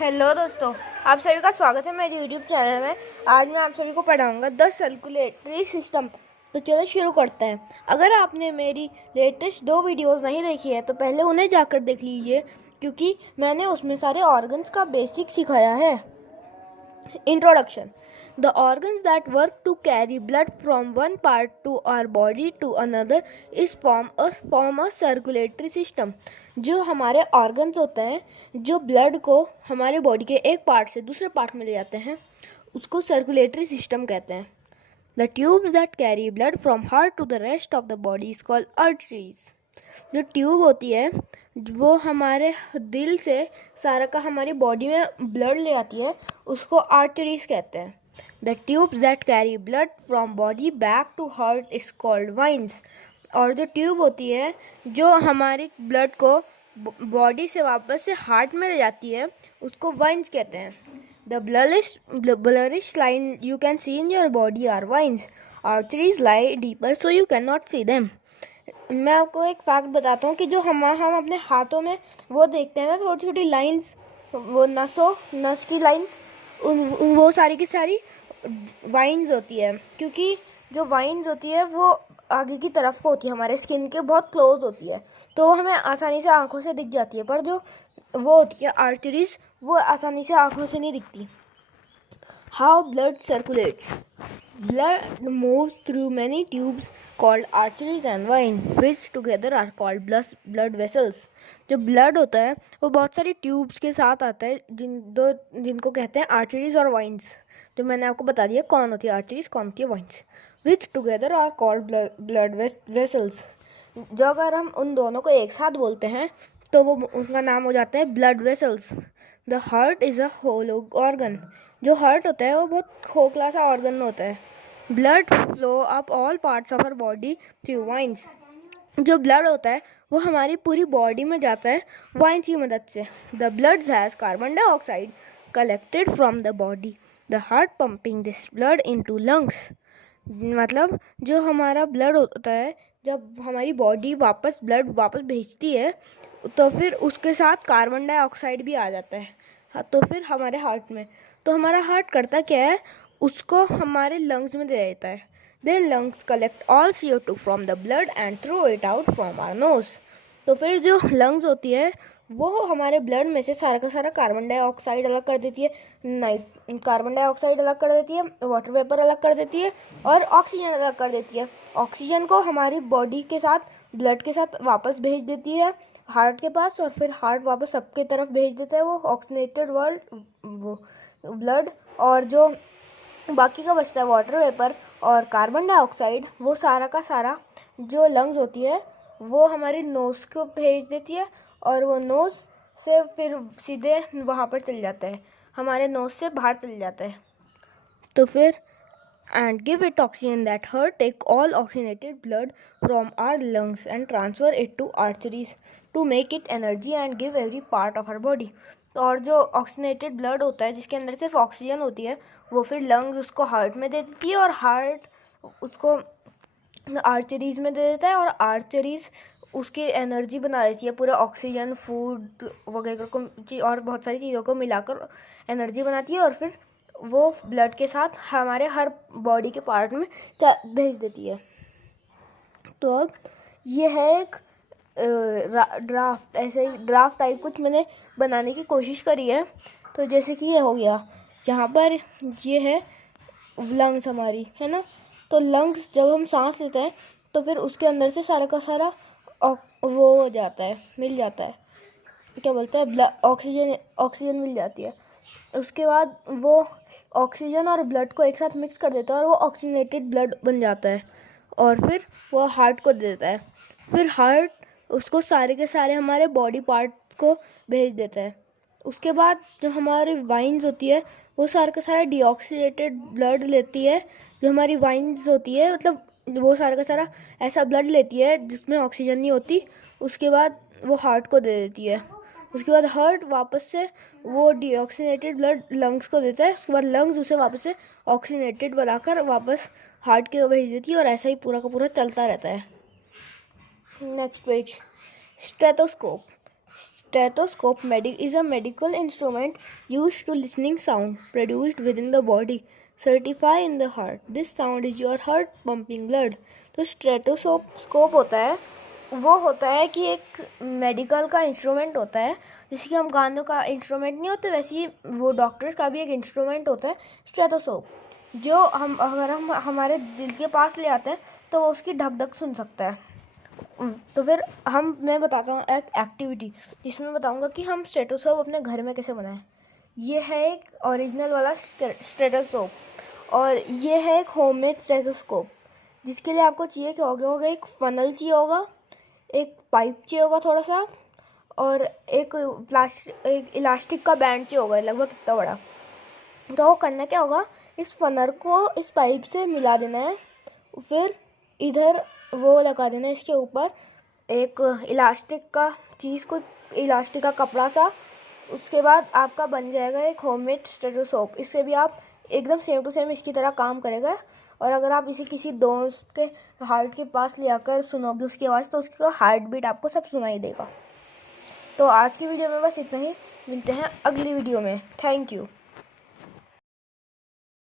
Hello दोस्तों, आप सभी का स्वागत है मेरे यूट्यूब चैनल में। आज मैं आप सभी को पढ़ाऊंगा द सर्कुलेटरी सिस्टम। तो चलो शुरू करते हैं। अगर आपने मेरी लेटेस्ट 2 वीडियोस नहीं देखी है तो पहले उन्हें जाकर देख लीजिए, क्योंकि मैंने उसमें सारे ऑर्गन्स का बेसिक सिखाया है। Introduction. The organs that work to carry blood from one part to our body to another is form a circulatory system. जो हमारे ऑर्गन्स होते हैं, जो ब्लड को हमारे बॉडी के एक पार्ट से दूसरे पार्ट में ले जाते हैं, उसको सर्कुलेटरी सिस्टम कहते हैं. The tubes that carry blood from heart to the rest of the body is called arteries. जो ट्यूब होती है वो हमारे दिल से सारा का हमारी बॉडी में ब्लड ले आती है, उसको आर्टरीज कहते हैं. The tubes that carry blood from body back to heart is called veins. और जो ट्यूब होती है जो हमारी ब्लड को बॉडी से वापस से हार्ट में ले जाती है, उसको वाइन्स कहते हैं. The blurrish line you can see in your body are veins. Arteries lie deeper so you cannot see them. मैं आपको एक फैक्ट बताता हूँ कि जो हम अपने हाथों में वो देखते हैं ना, छोटी छोटी लाइंस, वो नस की लाइंस, वो सारी की सारी वाइन्स होती है. क्योंकि जो वाइन्स होती है वो आगे की तरफ को होती है, हमारे स्किन के बहुत क्लोज होती है, तो हमें आसानी से आंखों से दिख जाती है. पर जो वो होती है आर्टरीज, वो आसानी से आंखों से नहीं दिखती. How blood circulates. Blood moves through many tubes called arteries and veins, which together are called blood vessels. जो blood होता है वो बहुत सारी ट्यूब्स के साथ आता है, जिनको कहते हैं आर्टरीज और वाइन्स. जो मैंने आपको बता दिया कौन होती है आर्टरीज, कौन होती है wines. which together are called blood vessels. जो अगर हम उन दोनों को एक साथ बोलते हैं तो वो उसका नाम हो जाता है blood vessels. The heart is a hollow organ. जो हार्ट होता है वो बहुत खोखला सा ऑर्गन होता है. Blood flow up all parts of our body through veins. जो ब्लड होता है वो हमारी पूरी बॉडी में जाता है वाइन्स की मदद से. The blood has carbon dioxide collected from the body, the heart pumping this blood into lungs. मतलब जो हमारा ब्लड होता है, जब हमारी बॉडी ब्लड वापस भेजती है तो फिर उसके साथ कार्बन डाइऑक्साइड भी आ जाता है, तो फिर हमारे हार्ट में. तो हमारा हार्ट करता क्या है, उसको हमारे लंग्स में दे देता है. Then lungs collect all CO2 from the blood and throw it out from our nose. तो फिर जो लंग्स होती है वो हमारे ब्लड में से सारा का सारा कार्बन डाइऑक्साइड अलग कर देती है, कार्बन डाइऑक्साइड अलग कर देती है, वाटर वेपर अलग कर देती है और ऑक्सीजन अलग कर देती है. ऑक्सीजन को हमारी बॉडी के साथ ब्लड के साथ वापस भेज देती है हार्ट के पास, और फिर हार्ट वापस सबके तरफ भेज देता है वो ऑक्सीनेटेड ब्लड. और जो बाकी का बचता है वाटर वेपर और कार्बन डाइऑक्साइड, वो सारा का सारा जो लंग्स होती है वो हमारी नोज़ को भेज देती है, और वो नोज़ से फिर सीधे वहाँ पर चल जाता है, हमारे नोज़ से बाहर चल जाता है. तो फिर and give it oxygen that heart take all oxygenated blood from our lungs and transfer it to arteries to make it energy and give every part of our body. और जो ऑक्सीनेटेड ब्लड होता है जिसके अंदर सिर्फ oxygen होती है, वो फिर लंग्स उसको हार्ट में दे देती है और हार्ट उसको आर्टरीज में दे देता है, और आर्टरीज उसकी एनर्जी बना देती है, पूरा ऑक्सीजन फूड वगैरह को और बहुत सारी चीज़ों को मिलाकर एनर्जी बनाती है, और फिर वो ब्लड के साथ हमारे हर बॉडी के पार्ट में भेज देती है. तो अब ये है एक ड्राफ्ट, ऐसे ही ड्राफ्ट टाइप कुछ मैंने बनाने की कोशिश करी है. तो जैसे कि ये हो गया, जहाँ पर ये है लंग्स हमारी, है ना. तो लंग्स जब हम सांस लेते हैं तो फिर उसके अंदर से सारा का सारा वो हो जाता है, मिल जाता है, क्या बोलते हैं, ऑक्सीजन मिल जाती है. उसके बाद वो ऑक्सीजन और ब्लड को एक साथ मिक्स कर देता है और वो ऑक्सीनेटेड ब्लड बन जाता है, और फिर वो हार्ट को दे देता है. फिर हार्ट उसको सारे के सारे हमारे बॉडी पार्ट्स को भेज देता है. उसके बाद जो हमारी वाइन्स होती है वो सारा का सारा डीऑक्सीनेटेड ब्लड लेती है. जो हमारी वाइन्स होती है मतलब वो सारा का सारा ऐसा ब्लड लेती है जिसमें ऑक्सीजन नहीं होती. उसके बाद वो हार्ट को दे देती है. उसके बाद हार्ट वापस से वो डीऑक्सीनेटेड ब्लड लंग्स को देता है. उसके बाद लंग्स उसे वापस से ऑक्सीनेटेड बनाकर वापस हार्ट के भेज देती है, और ऐसा ही पूरा का पूरा चलता रहता है. Next page, stethoscope. Stethoscope is a medical instrument used to listening sound produced within the body, certify in the heart. This sound is your heart pumping blood. तो स्टेथोस्कोप होता है कि एक मेडिकल का इंस्ट्रूमेंट होता है, जैसे कि हम गानों का इंस्ट्रूमेंट नहीं होते वैसे ही वो डॉक्टर्स का भी एक इंस्ट्रूमेंट होता है स्टेथोस्कोप, जो अगर हम हमारे दिल के पास ले आते हैं तो वो उसकी धक धक सुन सकता है। तो फिर मैं बताता हूँ एक एक्टिविटी जिसमें बताऊँगा कि हम स्टेथोस्कोप अपने घर में कैसे बनाएं। ये है एक ओरिजिनल वाला स्टेथोस्कोप और ये है एक होममेड स्टेथोस्कोप, जिसके लिए आपको चाहिए कि होगा एक फनल चाहिए होगा, एक पाइप चाहिए होगा थोड़ा सा, और एक इलास्टिक का बैंड चाहिए होगा लगभग कितना बड़ा। तो वो करना क्या होगा, इस फनल को इस पाइप से मिला देना है, फिर इधर वो लगा देना है इसके ऊपर एक इलास्टिक का कपड़ा सा। उसके बाद आपका बन जाएगा एक होममेड स्टेथोस्कोप। इससे भी आप एकदम सेम टू सेम इसकी तरह काम करेगा। और अगर आप इसे किसी दोस्त के हार्ट के पास ले आकर सुनोगे उसकी आवाज़, तो उसका हार्ट बीट आपको सब सुनाई देगा। तो आज की वीडियो में बस इतना ही, मिलते हैं अगली वीडियो में। Thank you.